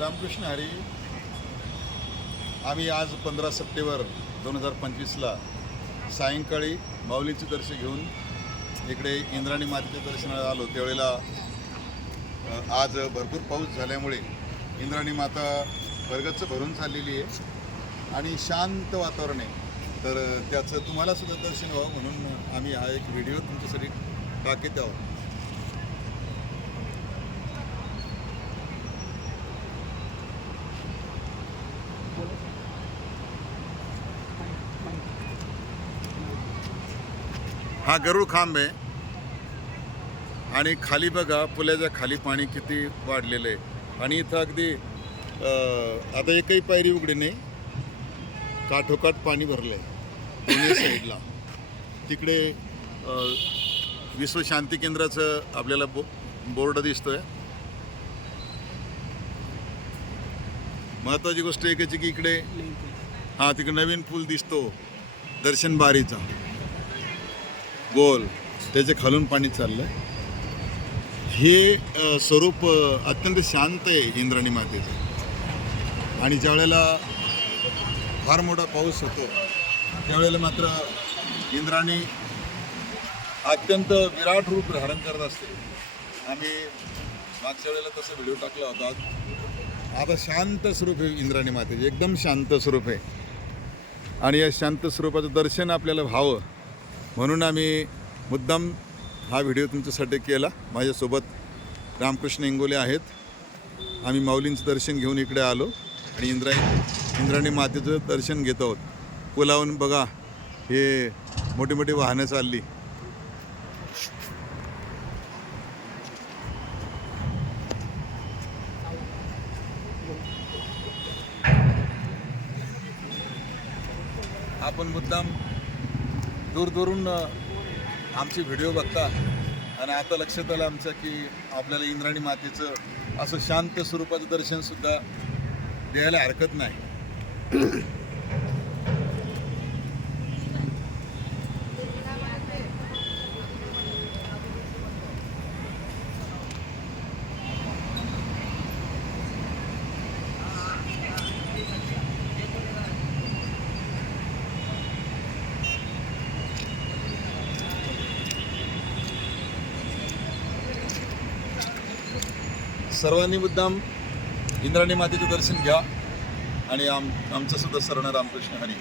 रामकृष्ण हरी आम्ही आज पंधरा सप्टेंबर दोन हजार पंचवीसला सायंकाळी माऊलीचे दर्शन घेऊन इकडे इंद्राणी मातेच्या दर्शनाला आलो. त्यावेळेला आज भरपूर पाऊस झाल्यामुळे इंद्राणी माता भरगच्च भरून चाललेली आहे. आणि शांत वातावरण आहे. तर त्याचं तुम्हाला सुद्धा दर्शन व्हावं म्हणून आम्ही हा एक व्हिडिओ तुमच्यासाठी टाकीत आहोत. हा गरुड खांब आहे. आणि खाली बघा पुलाच्या खाली पाणी किती वाढलेलं आहे. आणि इथं अगदी आता एकही पायरी उघडी नाही. काठोकाठ पाणी भरलं आहे पुणे साईडला. तिकडे विश्वशांती विश्व शांती केंद्राचं आपल्याला बो बोर्ड दिसतोय. महत्त्वाची गोष्ट एकच आहे की इकडे हा तिकडे नवीन पूल दिसतो. दर्शन बारीचा. गोल त्याचे खालून पाणी चाललं हे स्वरूप अत्यंत शांत आहे इंद्राणी मातेचं. आणि ज्यावेळेला फार मोठा पाऊस होतो त्यावेळेला मात्र इंद्राणी अत्यंत विराट रूप धारण करत असते. आम्ही मागच्या वेळेला तसं व्हिडिओ टाकला होता. आता शांत स्वरूप आहे इंद्राणी मातेचे एकदम शांत स्वरूप आहे. आणि या शांत स्वरूपाचं दर्शन आपल्याला व्हावं म्हणून आम्ही मुद्दाम हा व्हिडिओ तुमच्यासाठी केला. माझ्यासोबत रामकृष्ण इंगोले आहेत. आम्ही माऊलींचं दर्शन घेऊन इकडे आलो आणि इंद्रायणी इंद्राणी मातेचं दर्शन घेत आहोत. पुलावून बघा हे मोठी मोठी वाहनं चालली. आपण मुद्दाम दूरदूरून आमचे व्हिडिओ बघता आणि आता लक्षात आलं आमचं की आपल्याला इंद्राणी मातेचं असं शांत स्वरूपाचं दर्शनसुद्धा द्यायला हरकत नाही. सर्वांनी मुद्दाम इंद्राणी मातेचं दर्शन घ्या. आणि आम आमचं सुद्धा शरण रामकृष्ण हरी.